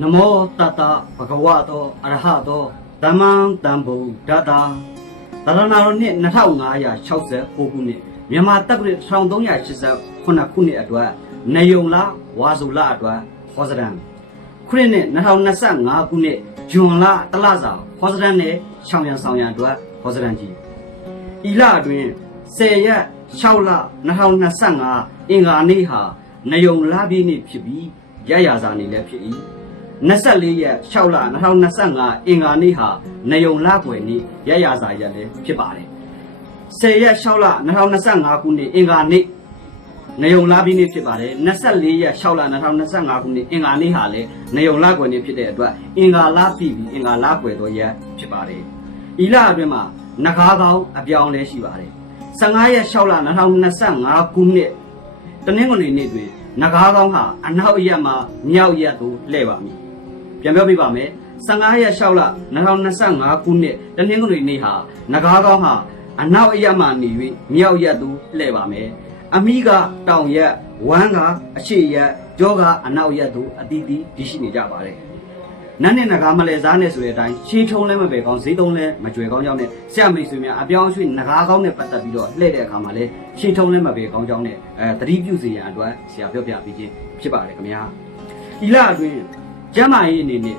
နမောတတဘဂဝတောအရဟတောသမ္မံတမ္ဗုဒ္ဓတာတရဏတော်နှစ်2569ခုနှစ်မြန်မာတက္ကရာ1389ခုနှစ်အတွက်နယုံလဝါစုလအတွက်ဟောစရံခရစ်နှစ်2025ခုနှစ်ဇွန်လတလစာဟောစရံနဲ့ရှောင်းရံဆောင်ရံအတွက်ဟောစရံကြီးဤလအတွင်း10ရက်6လ2025အင်္ဂါနေ့ဟာနယုံလပြည့်နေ့ဖြစ်ပြီးရရစာနေ့လည်းဖြစ်၏ 24ရက်6လ2025အင်္ဂါနေ့ဟာနယုံလကွယ်နေ့ရရစာရက်လည်းဖြစ်ပါတယ်10ရက်6လ2025ခုနှစ်အင်္ဂါနေ့နယုံလပြည့်နေ့ဖြစ်ပါတယ်24ရက်6လ2025ခုနှစ်အင်္ဂါနေ့ဟာလည်းနယုံလကွယ်နေ့ဖြစ်တဲ့အတွက်အင်္ဂါလပြည့်ပြီးအင်္ဂါလကွယ်သောရက်ဖြစ်ပါတယ်ဤလအတွင်းမှာနဂါးကောင်းအပြောင်းလဲရှိပါတယ်15ရက်6လ2025ခုနှစ်တနင်္ဂနွေနေ့တွင်နဂါးကောင်းဟာအနောက်ရက်မှမြောက်ရက်သို့လှည့်ပါမည် ပြန်ပြောပြပါမယ်15ရက်6လ2025ခုနှစ်တနင်္ဂနွေနေ့ဟာနဂါးကောင်းဟာအနောက်ရက်မှနေ၍မြောက်ရက်သို့လှည့်ပါမယ်အမိကတောင်ရက်ဝမ်းကအရှိရက်ကြောကအနောက်ရက်သို့အတီးတီးတည်ရှိနေကြပါတယ်နတ်နဲ့နဂါမလဲစားနဲ့ဆိုတဲ့အတိုင်းရှင်းထုံးလဲမပဲကောင်းဈေးတုံးလဲမကြွယ်ကောင်းကြောင်းနဲ့ဆရာမိတ်ဆွေများအပြောင်းအရွှေ့နဂါကောင်းနဲ့ပတ်သက်ပြီးတော့လှည့်တဲ့အခါမှာလဲရှင်းထုံးလဲမပဲကောင်းကြောင်းနဲ့အဲသတိပြုစေရန်အတွက်ဆရာပြောပြပေးခြင်းဖြစ်ပါတယ်ခင်ဗျာဤလအတွင်း ကျမ်းမာရေးအနေနဲ့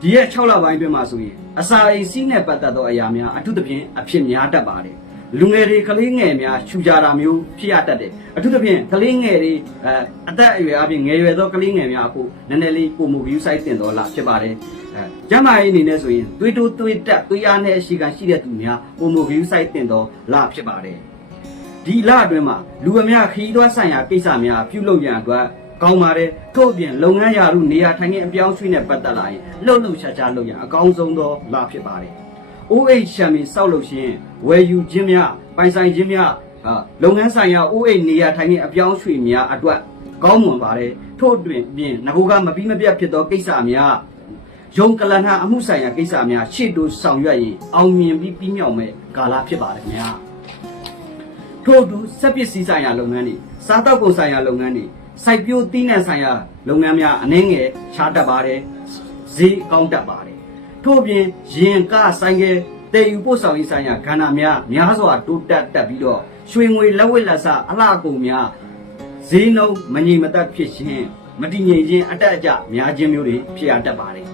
ဒီရက်6လပိုင်းအတွင်းမှာဆိုရင်အစာအိမ်စီးနဲ့ပတ်သက်သောအရာများအထူးသဖြင့်အဖြစ်များတတ်ပါတယ်လူငယ်တွေကလေးငယ်များခြူကြတာမျိုးဖြစ်ရတတ်တယ်အထူးသဖြင့်ကလေးငယ်တွေအဲအသက်အရွယ်အပြင်ငယ်ရွယ်သောကလေးငယ်များအခုနည်းနည်းလေးပုံမူ view site တင်တော်လာဖြစ်ပါတယ်အဲကျမ်းမာရေးအနေနဲ့ဆိုရင်သွေးတိုးသွေးတက်သွေးအားနဲ့အရှိကရှိတဲ့သူများပုံမူ view site တင်တော်လာဖြစ်ပါတယ်ဒီလအတွင်းမှာလူအများခရီးသွားဆိုင်ရာကိစ္စများပြုလုပ်ရန်အတွက် ကောင်းပါတယ်ထို့အပြင်လုပ်ငန်းရာထူးနေရာထိုင်ခင်းအပြောင်းအရွှေ့နဲ့ပတ်သက်လာရင်လှုပ်လှုပ်ရှားရှားလုပ်ရန်အကောင်းဆုံးသောလဖြစ်ပါတယ် OH ရှမ်းမီစောက်လို့ရှိရင်ဝယ်ယူခြင်းများပိုင်ဆိုင်ခြင်းများဟာလုပ်ငန်းဆိုင်ရာ OH နေရာထိုင်ခြင်းအပြောင်းရွှေ့များအတွက်ကောင်းမွန်ပါတယ်ထို့အတွင်ပြင်ငကိုကမပြီးမပြတ်ဖြစ်သောကိစ္စများယုံကလနာအမှုဆိုင်ရာကိစ္စများရှေ့တိုးဆောင်ရွက်ရင်အောင်မြင်ပြီးပြီးမြောက်မဲ့ကာလဖြစ်ပါတယ်ခင်ဗျာထို့အတူစက်ပစ္စည်းဆိုင်ရာလုပ်ငန်းတွေစားတောက်ကုန်ဆိုင်ရာလုပ်ငန်းတွေ စိုက်ပျိုးသီးနှံဆိုင်ရာလုပ်ငန်းများအနည်းငယ်ခြားတတ်ပါတယ်ဈေးကောင်းတတ်ပါတယ်ထို့ပြင်ရင်ကဆိုင်ကဲတည်ယူပို့ဆောင်ရေးဆိုင်ရာကဏ္ဍများများစွာတိုးတက်တက်ပြီးတော့ရွှေငွေလက်ဝက်လက်စအလှကုန်များဈေးနှုန်းမငြိမ်မသက်ဖြစ်ခြင်းမတည်ငြိမ်ခြင်းအတက်အကျများခြင်းမျိုးတွေဖြစ်ရတတ်ပါတယ်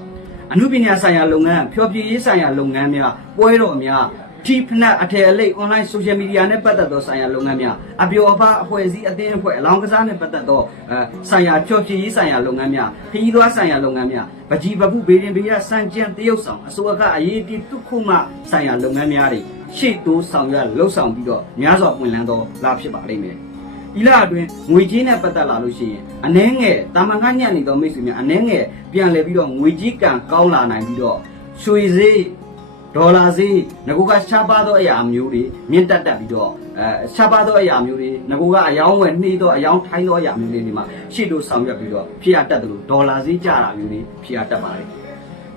အမှုပညာဆိုင်ရာလုပ်ငန်းဖျော်ဖြေရေးဆိုင်ရာလုပ်ငန်းများပွဲတော်များ ထိဖနက်အထည်အလိပ် online social media နဲ့ပတ်သက်သောဆိုင်ရာလုပ်ငန်းများအပျော်အပါအဖွဲ့အစည်းအသင်းအဖွဲ့အလောင်းကစားနဲ့ပတ်သက်သောအဲဆိုင်ရာဖျော်ဖြေရေးဆိုင်ရာလုပ်ငန်းများခရီးသွားဆိုင်ရာလုပ်ငန်းများပကြီးပပုဘေးရင်ဘေးရစံကျန်တရုတ်ဆောင်အစိုးရကအရေးကြီးတုခုမှဆိုင်ရာလုပ်ငန်းများတွေရှေ့တိုးဆောင်ရွက်လှုပ်ဆောင်ပြီးတော့များစွာပွင့်လန်းသောလာဖြစ်ပါလိမ့်မယ်ဤလအတွင်းငွေကြေးနဲ့ပတ်သက်လာလို့ရှိရင်အနှဲငယ်တာမန်ကညံ့နေသောမိတ်ဆွေများအနှဲငယ်ပြန်လဲပြီးတော့ငွေကြေးကံကောင်းလာနိုင်ပြီးတော့ရွှေဈေး ဒေါ်လာဈေးငကိုကရှားပါသောအရာမျိုးတွေမြင့်တက်တက်ပြီးတော့အဲရှားပါသောအရာမျိုးတွေငကိုကအယောင်းဝယ်နှီးသောအယောင်းထိုင်းသောအရာမျိုးလေးတွေမှာရှေ့လို့ဆောင်ရွက်ပြီးတော့ဖြစ်ရတတ်တယ်လို့ဒေါ်လာဈေးကျတာမျိုးတွေဖြစ်ရတတ်ပါတယ်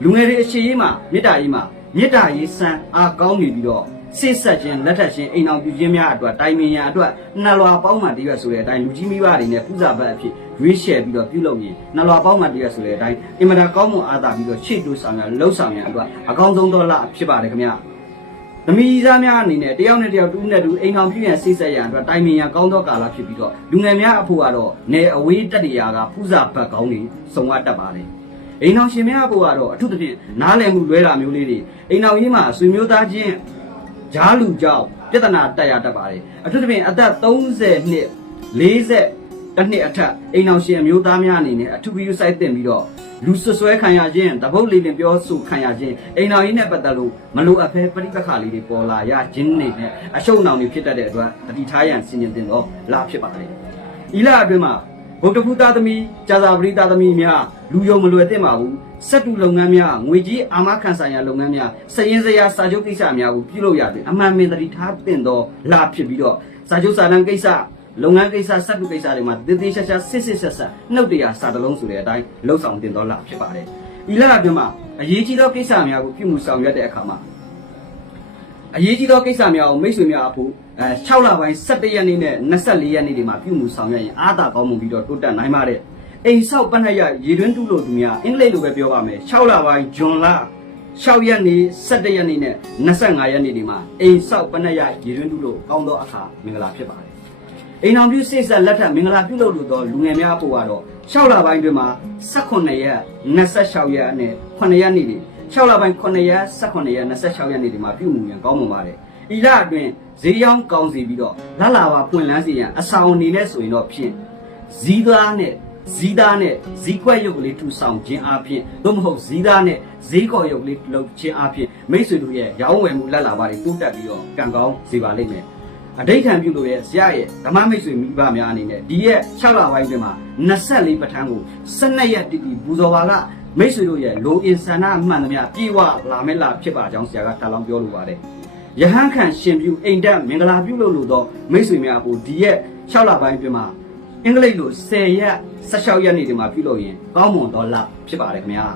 လူငယ်တွေအရှိရေးမှာမေတ္တာရေးမှာမေတ္တာရေးစံအားကောင်းနေပြီးတော့စိတ်ဆက်ခြင်းလက်ထက်ခြင်းအိမ်အောင်ပြုခြင်းများအတွက်တိုင်ပင်ရန်အတွက်နှလွာပေါင်းမှတရွတ်ဆိုတဲ့အတိုင်းလူကြီးမိဘတွေနဲ့ပူဇာဘတ်အဖြစ်ရွေးချယ်ပြီးတော့ပြုလုပ်ရင်နှလွာပေါင်းမှတရွတ်ဆိုတဲ့အတိုင်းအင်မတန်ကောင်းမွန်အားသာပြီးတော့ရှေ့တိုးဆောင်ရလှုပ်ဆောင်ရန်အတွက်အကောင်းဆုံးသောလဖြစ်ပါတယ်ခင်ဗျာသမီးသားများအနေနဲ့တယောက်နဲ့တယောက်တူးနဲ့တူအိမ်အောင်ပြည့်ရန်စိတ်ဆက်ရန်အတွက်တိုင်ပင်ရန်ကောင်းသောကာလဖြစ်ပြီးတော့လူငယ်များအဖို့ကတော့နေအဝေးတက်နေရာကပူဇာဘတ်ကောင်းနေစုံရတတ်ပါတယ်အိမ်အောင်ရှင်များအဖို့ကတော့အထူးသဖြင့်နားလည်မှုလွဲတာမျိုးလေးတွေအိမ်အောင်ကြီးမှာဆွေမျိုးသားချင်းဂျားလူကြောင့်ပြဿနာတက်ရတတ်ပါတယ်အထူးသဖြင့်အသက်30နှစ်40 တစ်နှစ်အထက်အိမ်အောင်ရှင်အမျိုးသားများအနေနဲ့အထူးပြီးစိုက်တင်ပြီးတော့လူဆွဆွဲခံရခြင်းတပုတ်လေးပင်ပြောဆိုခံရခြင်းအိမ်တော်ကြီးနဲ့ပတ်သက်လို့မလိုအပ်ဖဲပရိပက္ခလေးတွေပေါ်လာရခြင်းတွေနဲ့အရှုံးနောင်တွေဖြစ်တတ်တဲ့အတွက်တတိထားရန်စီစဉ်တင်တော့လာဖြစ်ပါလေ။ဤလအတွင်းမှာဗုဒ္ဓဖူသားသမီးကြာသာပရိသားသမီးများလူယုံမလွယ်သင့်ပါဘူး။စက်တူလုပ်ငန်းများငွေကြီးအာမခံဆိုင်ရာလုပ်ငန်းများစည်ရင်စရာစာချုပ်ကိစ္စများကိုပြုလုပ်ရသည်အမှန်ပင်တတိထားတင်တော့လာဖြစ်ပြီးတော့စာချုပ်စာတမ်းကိစ္စ လုပ်ငန်းကိစ္စစက်တူကိစ္စတွေမှာတည်တည်ရှာရှာစစ်စစ်ဆက်ဆက်နှုတ်တရားစာတလုံးဆိုတဲ့အတိုင်းလှုပ်ဆောင်တင်တော့လာဖြစ်ပါတယ်။ဤလအတွင်းမှာအရေးကြီးသောကိစ္စများကိုပြုမှုဆောင်ရွက်တဲ့အခါမှာအရေးကြီးသောကိစ္စများကိုမိတ်ဆွေများအဖို့အဲ6လပိုင်း17ရက်နေ့နဲ့24ရက်နေ့တွေမှာပြုမှုဆောင်ရွက်ရင်အားသာကောင်းမှုပြီးတော့တိုးတက်နိုင်ပါတယ်အိမ်ဆောက်ပဏ္ဏရရေတွင်းတူလို့သူများအင်္ဂလိပ်လိုပဲပြောပါမယ်6လပိုင်းဂျွန်လ6ရက်နေ့17ရက်နေ့နဲ့25ရက်နေ့ဒီမှာအိမ်ဆောက်ပဏ္ဏရရေတွင်းတူလို့ကောင်းသောအခါမင်္ဂလာဖြစ်ပါတယ် အိမ်အောင်ပြုစိတ်ဆက်လက်ထပ်မင်္ဂလာပြုလုပ်လို့တော့လူငယ်များအဖို့ကတော့6လပိုင်းတွင်မှာ18ရက်26ရက်နဲ့9ရက်နေ့ဒီ6လပိုင်း9ရက်18ရက်26ရက်နေ့ဒီမှာပြုမှုရန်ကောင်းမွန်ပါတယ်ဤလအတွင်းဈေးရောင်းကောင်းစီပြီးတော့လလာပါပွင့်လန်းစီရန်အဆောင်အနေနဲ့ဆိုရင်တော့ဖြင့်ဇီးသားနဲ့ဇီးသားနဲ့ဇီးခွက်ရုပ်ကလေးထူဆောင်ခြင်းအပြင်သို့မဟုတ်ဇီးသားနဲ့ဇီးကော်ရုပ်ကလေးလှုပ်ခြင်းအပြင်မိတ်ဆွေတို့ရဲ့ရောင်းဝယ်မှုလက်လာပါတွေတိုးတက်ပြီးတော့ကံကောင်းစေပါလိမ့်မယ် အဋိဌံပြုလို့ရဲ့ဇရရဲ့ဓမ္မမိတ်ဆွေမိဘများအနေနဲ့ဒီရဲ့6လပိုင်းတွင်မှာ24ပဋ္ဌာန်းကို12ရက်တည်တည်ပူဇော်ပါကမိတ်ဆွေတို့ရဲ့လိုအင်ဆန္ဒမှန်သမျှပြေဝလာမဲ့လာဖြစ်ပါကြောင်းဆရာကတာလောင်ပြောလိုပါတယ်ယဟန်ခံရှင်ပြုအိမ်တက်မင်္ဂလာပြုလို့လို့တော့မိတ်ဆွေများကိုဒီရဲ့6လပိုင်းတွင်မှာအင်္ဂလိပ်လို10ရက်16ရက်နေ့ဒီမှာပြုလုပ်ရင်ကောင်းမွန်တော့လဖြစ်ပါတယ်ခင်ဗျာ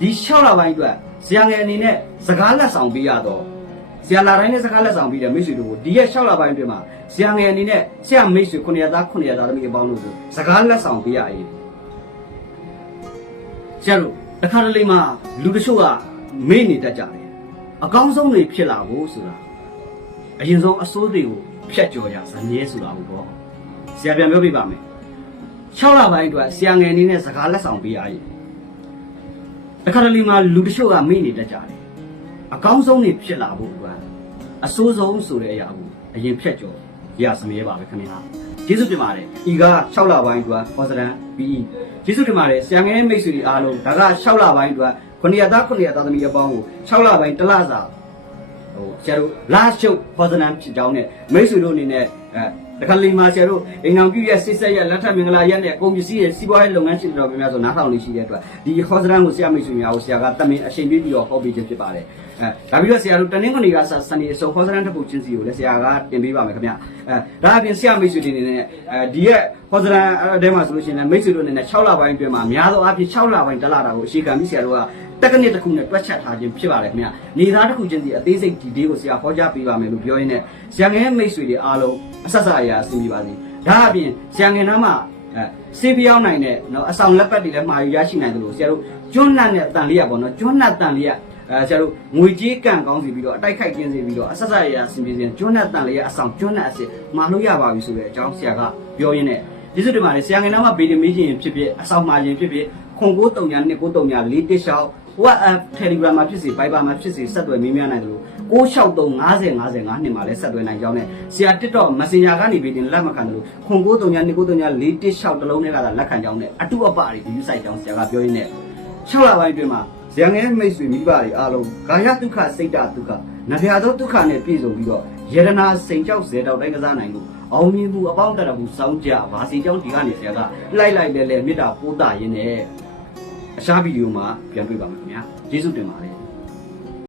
ဒီ6လပိုင်းအတွက်ဇာငယ်အနေနဲ့စကားလက်ဆောင်ပေးရတော့ ဆရာလာတိုင်းနဲ့စကားလက်ဆောင်ပြီးတယ်မိတ်ဆွေတို့ကိုဒီရက်6လပိုင်းအတွင်းမှာဆရာငယ်အနေနဲ့ဆရာမိတ်ဆွေ900သား900သားသမီးအပေါင်းတို့ကိုစကားလက်ဆောင်ပေးရရင်ဆရာတို့တစ်ခါတလေမှလူတချို့ကမေ့နေတတ်ကြတယ်အကောင်းဆုံးတွေဖြစ်လာဖို့ဆိုတာအရင်ဆုံးအစိုးတွေကိုဖြတ်ကျော်ကြဇမြဲဆိုတာဟုတ်ပေါ့ဆရာပြန်ပြောပြပါမယ်6လပိုင်းအတွက်ဆရာငယ်အနေနဲ့စကားလက်ဆောင်ပေးရရင်တစ်ခါတလေမှလူတချို့ကမေ့နေတတ်ကြတယ် အကောင်းဆုံးနေဖြစ်လာဖို့အတွက်အဆိုးဆုံးဆိုတဲ့အရာကိုအရင်ဖြတ်ကျော်ရစမြဲပါပဲခင်ဗျာကျေးဇူးတင်ပါတယ်ဤက6လပိုင်းအတွက်ဟောစတန်ပြီးကျေးဇူးတင်ပါတယ်ဆရာငယ်မိတ်ဆွေတွေအားလုံးဒါက6လပိုင်းအတွက်900သား900သားသမီးအပေါင်းကို6လပိုင်းတစ်လစာဟိုဆရာတို့လာရှုပ်ဟောစတန်ဖြစ်ကြောင်းနဲ့မိတ်ဆွေတို့အနေနဲ့အဲ တခါလေးမှာဆရာတို့အိမ်အောင်ပြုရဲ့စစ်ဆက်ရဲ့လက်ထပ်မင်္ဂလာရက်နဲ့အကုန်ပစ္စည်းရဲ့စီးပွားရေးလုပ်ငန်းရှင်တွေတော်များများဆိုနားထောင်နေရှိတဲ့အတွက်ဒီဟောစတန်ကိုဆရာမိတ်ဆွေများကိုဆရာကတမင်အချိန်ပေးပြီးတော့ဟောပေးခြင်းဖြစ်ပါတယ်အဲဒါပြီးတော့ဆရာတို့တနင်္ဂနွေကစစနေအစုံဟောစတန်တစ်ပုတ်ချင်းစီကိုလည်းဆရာကတင်ပေးပါမယ်ခင်ဗျအဲဒါအပြင်ဆရာမိတ်ဆွေတွေအနေနဲ့အဲဒီရဲ့ဟောစတန်အဲမှာဆိုလို့ရှိရင်လည်းမိတ်ဆွေတို့အနေနဲ့6လပိုင်းအတွင်းမှာအများသောအားဖြင့်6လပိုင်းတစ်လတာကိုအရှိခံပြီးဆရာတို့ကတက္ကနစ်တစ်ခုနဲ့တွက်ချက်ထားခြင်းဖြစ်ပါတယ်ခင်ဗျနေသားတစ်ခုချင်းစီအသေးစိတ်ဒီဒေးကိုဆရာဟောကြားပေးပါမယ်လို့ပြောရင်းနဲ့ဆရာငယ်မိတ်ဆွေတွေအားလုံး အဆက်ဆက်အရာအဆင်ပြေပါစေဒါအပြင်ဆရာငယ်နားမှာအဲစေးပြောင်းနိုင်တဲ့နော်အဆောင်လက်ပတ်တွေလည်းမှာယူရရှိနိုင်တယ်လို့ဆရာတို့ကျွန်းနတ်နဲ့တန်လေးရပေါ့နော်ကျွန်းနတ်တန်လေးရအဲဆရာတို့ငွေကြေးကန့်ကောင်းစီပြီးတော့အတိုက်ခိုက်ကျင်းစီပြီးတော့အဆက်ဆက်အရာအဆင်ပြေစေကျွန်းနတ်တန်လေးရအဆောင်ကျွန်းနတ်အစစ်မှာလို့ရပါပြီဆိုတဲ့အကြောင်းဆရာကပြောရင်းနဲ့ကျေးဇူးတင်ပါတယ်ဆရာငယ်နားမှာဗီဒီမေးခြင်းဖြစ်ဖြစ်အဆောင်မှာခြင်းဖြစ်ဖြစ်ခွန်ကိုတုံညာနှစ်ကိုတုံညာလေးတစ်လျှောက် WhatsApp Telegram မှာဖြစ်စေ Viber မှာဖြစ်စေဆက်သွယ်မေးမြန်းနိုင်တယ်လို့663 50 55နှစ်မှာလည်းဆက်သွယ်နိုင်ကြောင်းနဲ့ဆရာ TikTok Messenger ကနေပြီးတင်လက်မခံတယ်လို့ခွန်ကိုတုံညာနှစ်ကိုတုံညာ၄တစ်လျှောက်တစ်လုံးနဲ့ကသာလက်ခံကြောင်းနဲ့အတုအပတွေဒီ site ကြောင်းဆရာကပြောရင်းနဲ့6လပိုင်းအတွင်းမှာဇာငယ်မိတ်ဆွေမိဘတွေအားလုံးကာယဒုက္ခစိတ်တဒုက္ခနဗျာသောဒုက္ခနဲ့ပြည့်စုံပြီးတော့ယရနာစိန်ကြောက်ဇေတောက်တိုင်းကစားနိုင်လို့အောင်မြင်မှုအပေါင်းတရမှုစောင်းကြပါစီကြောင်းဒီကနေဆရာကလိုက်လိုက်လဲလဲမေတ္တာပို့တာရင်းနဲ့ အခြားဗီဒီယိုမှာပြန်တွေ့ပါမယ်ခင်ဗျာကျေးဇူးတင်ပါတယ်